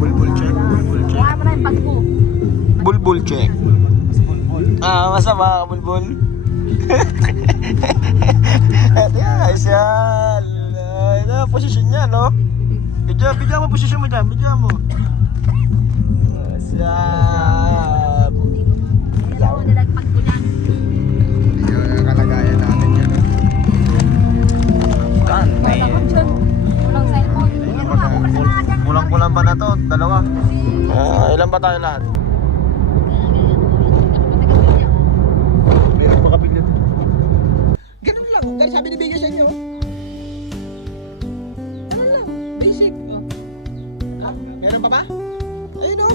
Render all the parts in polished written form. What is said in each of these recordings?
bulbul check. Bulbul check. Mukha mo na yung bag mo. Bulbul check. Masama ka bulbul. Ito yan, ayan. Ito yung posisyon niya, no? Bigyan mo posisyon mo dyan, bigyan mo. Ayan. Alam mo nilagpag ko yan. Yun ang kalagayan natin yan. Wala ko dyan. Walang cellphone. Kulang-kulang pa na to, dalawa. Ilan ba tayo lahat? Mayroon pa kabilyan. Ganun lang, ganun sabi ni Bigay sa inyo. Ganun lang, basic. Meron pa ba? Ayun o.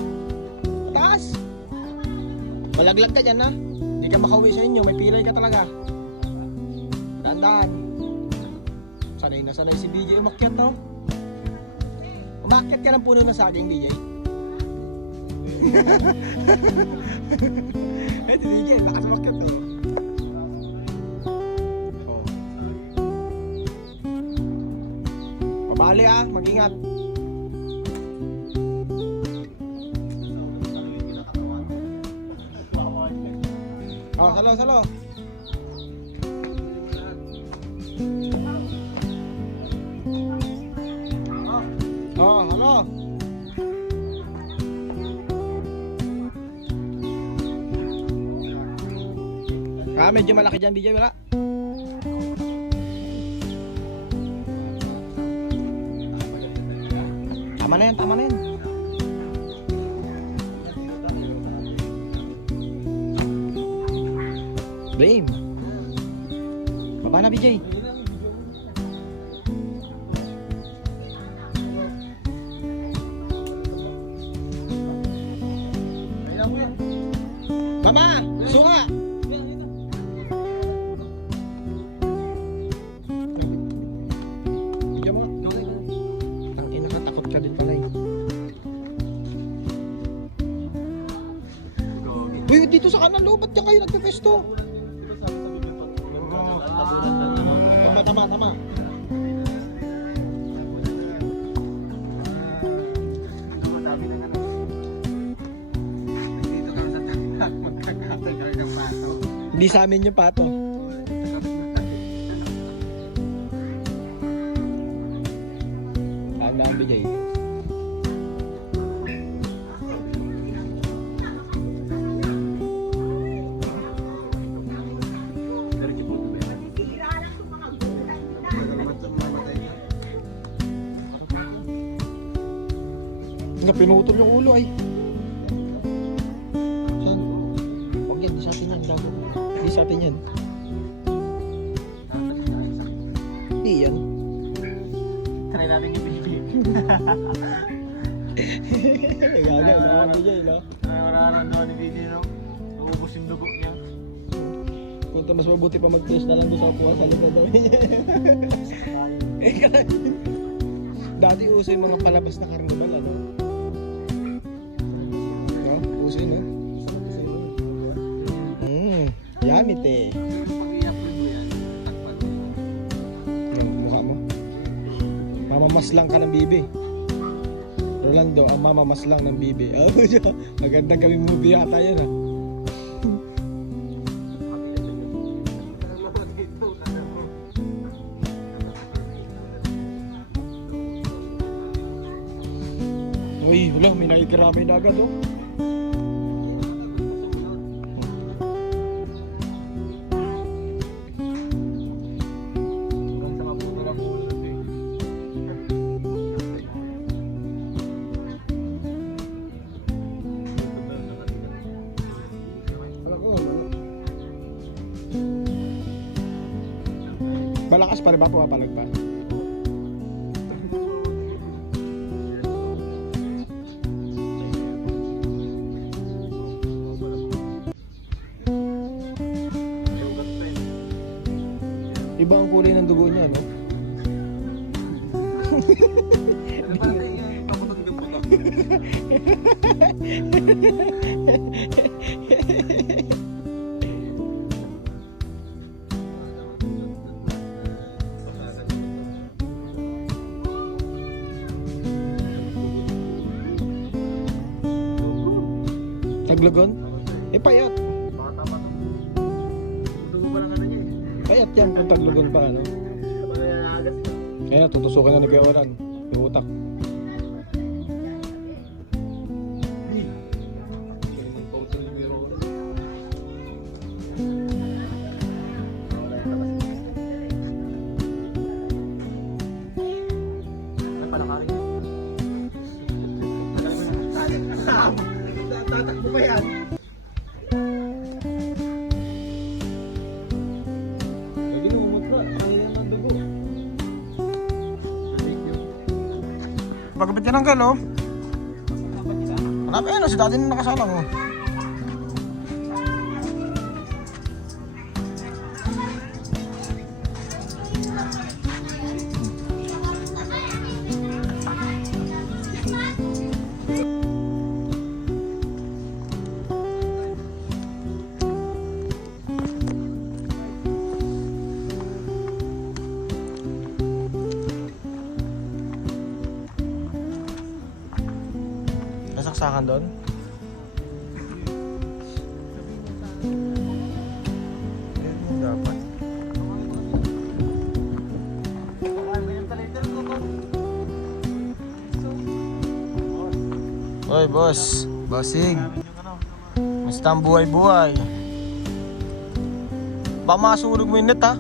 Taas. Malaglag ka dyan ha. Hindi ka makauwi sa inyo, may pilay ka talaga. Tandaan. Sanay na sanay si BJ umakyat no. Umakyat ka ng puno ng saging, BJ. Eh, si BJ, lakas umakyat to. Pabali ah, mag-ingat. Oh, salo. Oh, halo. Medyo malaki dyan, BJ, wala? Tama na yan. Blame. Baba na, BJ. Mama, suha. Bigyan mo. Ang inakatakot ka din pala eh. Uy, dito sa kanan lo, ba't ka kayo nagpe-pesto? Tama. Hindi sa amin yung pato. Saan na ang bigay? Pinutol yung ulo ay. Saan? Huwag yan, di sa atin yan, gago. Di sa atin yan. Di yan. Try natin yung pinipili. Gago, nakakabili niya, no? Nararamdaman ni Billy, no? Naubos yung dugo niya. Punta, mas mabuti pa mag-test na lang doon sa upuan sa likod daw niya. Dati uso yung mga palabas na karnabal, ano? Uso yun, no? Yamit eh. Yung mukha mo. Mamamaslang ka ng bibi. Rolando, ang mamamaslang ng bibi. Oh, magandang kaming movie yata yun, ha? Uy, wala, may nakikiramay na agad, oh. Malakas pa rin ba? Pumapalag pa? Iba ang kulay ng dugo niya, no? Taglugon? Eh, payat. Baka tama to. Gusto pa lang ano niya eh. Payat yan kung taglugon pa, ano? Kapag naagas ka. Kaya tutusukin na nagkawalan. Yung utak. Tatakbo pa yan. Lagi na umot ka. Kaya ng dugo. Pagkabit ka ng gano. Marami yan. Si dati na nakasala mo. Nasaksakan doon? Ayun yung dapat. Hoy boss, bossing. Basta ang buhay-buhay. Baka masunog mo yung net ha.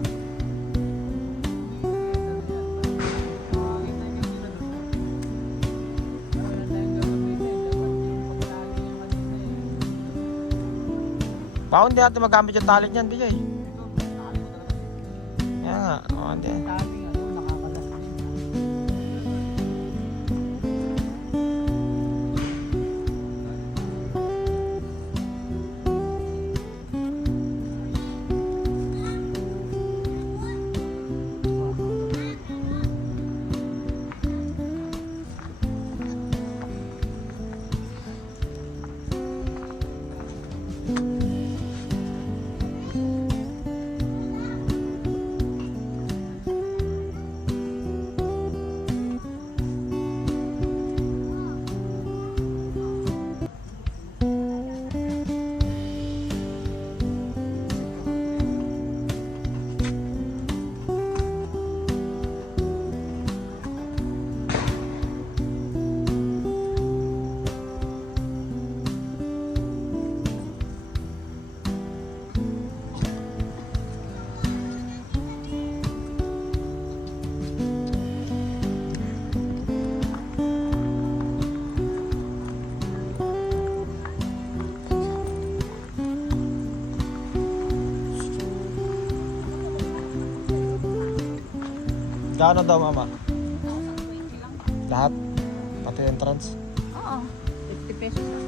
Baka hindi natin magamit yung talent niyan, DJ. Kaya nga, hindi. Gaano daw mama? 1,020 lang. Lahat? Pati entrance? Oo. 50 pesos lang.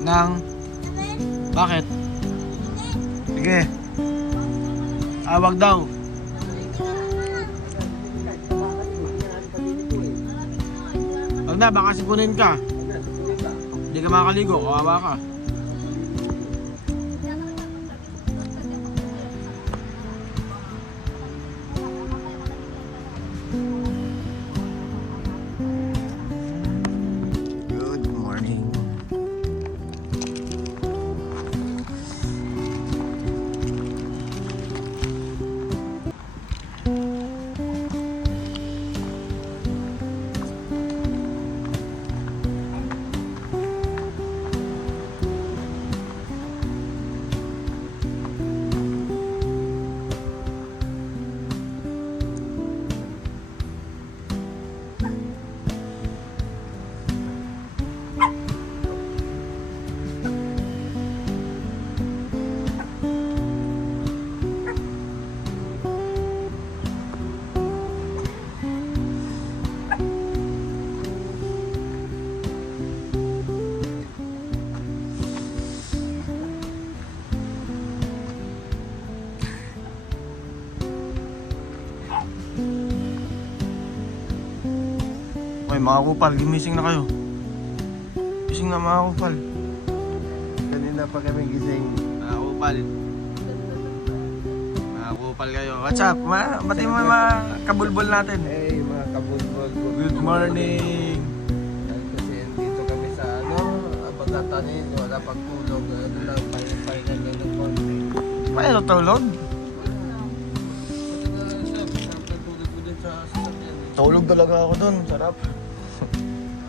Nang? Bakit? Sige. Awag daw. Wag na, baka sipunin ka. Hindi ka makakaligo, kawawa ka. Good morning. mga kupal, gimising na kayo. Gising na mga kupal. Kanina pa kami gising. Mga kupal. Mga kupal kayo. What's up? Pati mo yung mga kabulbol natin. Hey, mga kabulbol. Good morning. Kasi dito kami sa Bagatanin. Wala pang tulog. Ano lang, pahinga lang ng konti. Paano tulog? Tulog talaga ako dun. Sarap.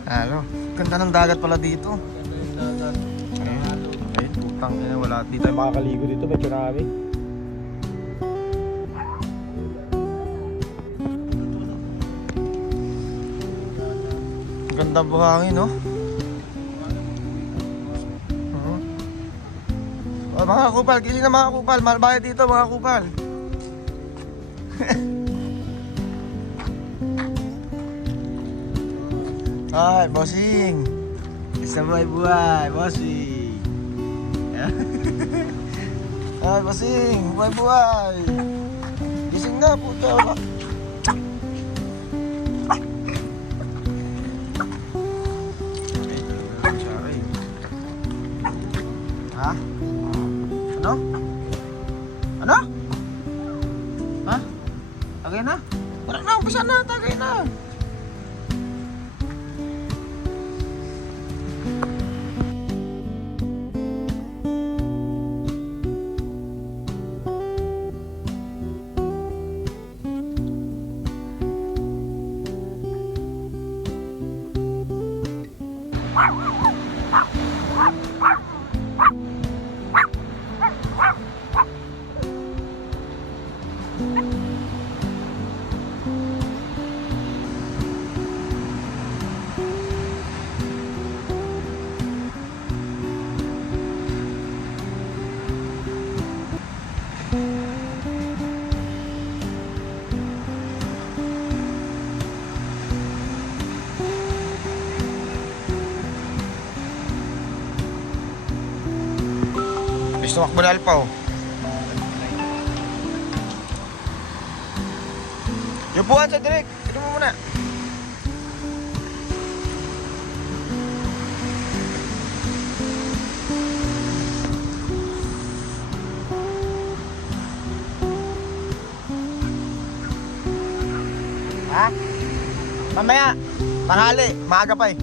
Ano? Ganda ng dagat pala dito. Ay, putang ina, wala. Di tayo makakaligo dito. May tsunami. Ganda buhangin, no? Oh, mga kupal, gising na mga kupal. Mahal bayad dito, mga kupal. Ay, bossing. Isa buhay, bossing. Ay, bossing, buhay. Gising na, puta. Ha? Ano? Ano? Ha? Tagay na? Tara na, umpisa na, tagay na. Gusto makbo na Alpa, oh. Yupuan sa direk. Ito mo muna. Ha? Mamaya. Tanghali. Maaga pa eh.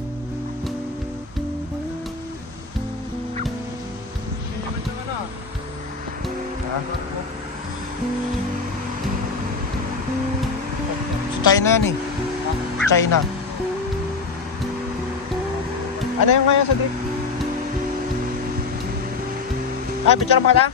China yan eh. China. Ano yung ngayon sa drip? Ay, picture pa ka?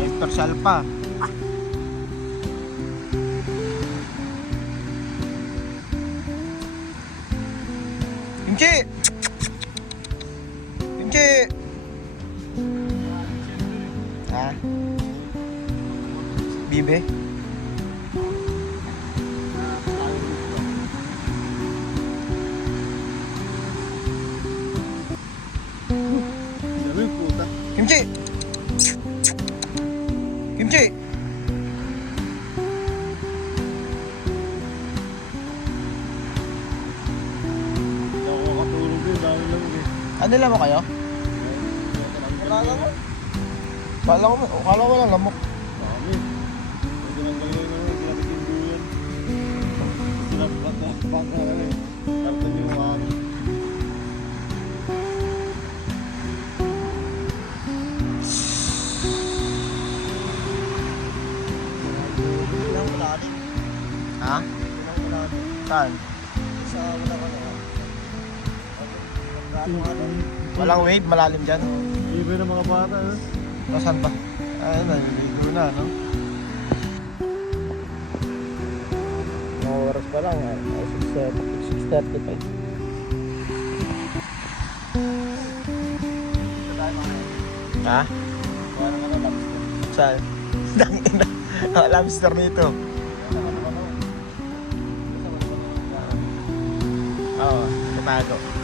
Hypersal pa. Kimchi! Kimchi! Ha? Bibe? Dami puta. Kimchi! Kimchi! Nakakatulog din. Dami lang eh. Ano lang mo kayo? Wala mo? Kala ko lang lamok. Dami. Pwede nang galing naman. Kinatikin duyan. Sinaprak na rin. Karton yung mga amin. Ha? Saan? Walang wave, malalim dyan. Iba ng mga bata. Nasaan ba? Ay, naliligo na, no? oras pa lang. 6:35. Ha? Kaya naman ang lobster. Saan? Dangina. Lobster nito. Oo, katago.